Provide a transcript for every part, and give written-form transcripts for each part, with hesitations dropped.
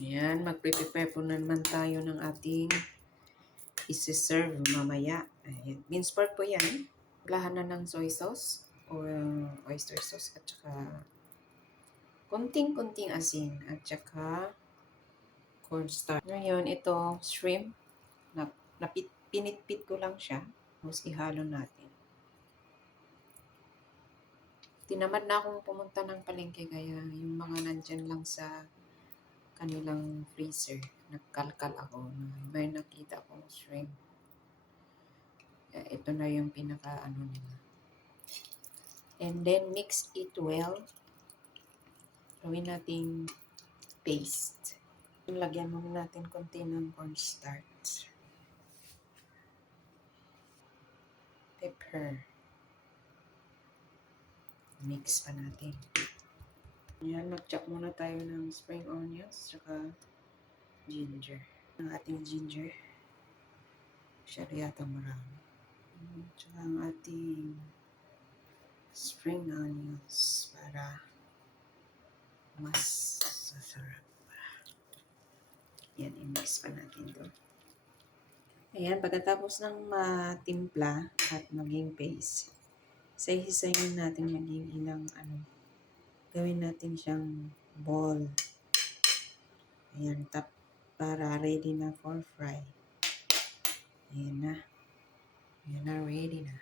Ayan, magpe-prepare po na naman tayo ng ating isi-serve mamaya. Ayan. Minced pork po yan. Lahan na ng soy sauce or oyster sauce at saka konting-konting asin at saka cornstarch. Ngayon, ito shrimp. Pinitpit ko lang siya. Tapos ihalo natin. Tinamad na akong pumunta ng palengke kaya yung mga nandyan lang sa kanilang freezer. Nagkalkal ako na may nakita akong shrimp. Ito na yung pinaka-ano nila. And then mix it well. Gawin nating paste. Lagyan muna natin konti ng cornstarch. Pepper. Mix pa natin. Yan, mag-chop muna tayo ng spring onions saka ginger. Ang ating ginger. Masyado yata marami. Tsaka ang ating spring onions para mas sasarap. Yan, i-mix pa natin ito. Ayan, pagkatapos ng matimpla at maging paste, isa-isayin natin maging ilang gawin natin siyang ball. Ayan, para ready na for fry. Ayan na. Ayan na, ready na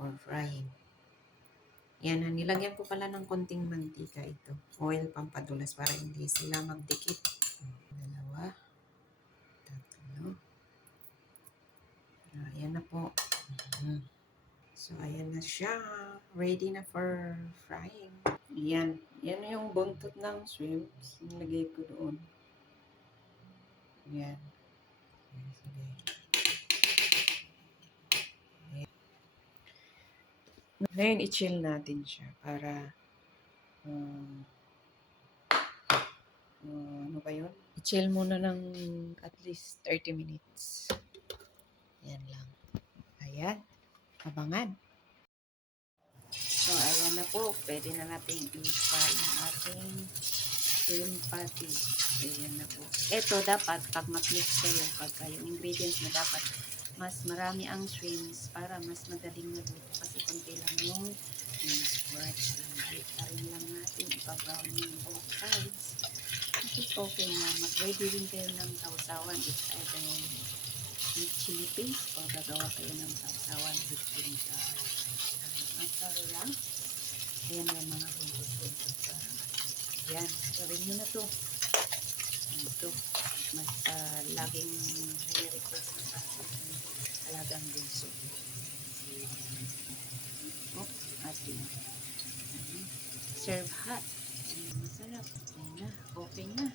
for frying. Yan, nilagyan ko pala ng konting mantika ito. Oil pampadulas para hindi sila magdikit. Dalawa. Tatlo. Ayan na po. So, ayan na siya. Ready na for frying. Ayan. Yan yung buntot ng shrimp. Nilagay ko doon. Ayan. Sige. Ngayon, i-chill natin siya para ano ba yun? I-chill muna ng at least 30 minutes. Yan lang. Ayan. Abangan. So, ayan na po. Pwede na natin i-fry ang ating shrimp patty. Ayan na po. Ito dapat, pag mag-mix kayo, pagka yung ingredients na dapat, mas marami ang shrimps para mas madaling maluto. Kasi konti lang yung minced pork. Rin lang natin. Ipa-brown yung both sides. Tapos okay na. Mag-ready rin kayo ng sausawan. It's either with chili paste o gagawa kayo ng sausawan with vinegar. Masarap. Ayan na mga buntot-buntot. Ayan. Gawin nyo na to. Ito. Mas laging nire-request na alagang bunso. Ating serve hot. Masarap. Ayan na. Okay na.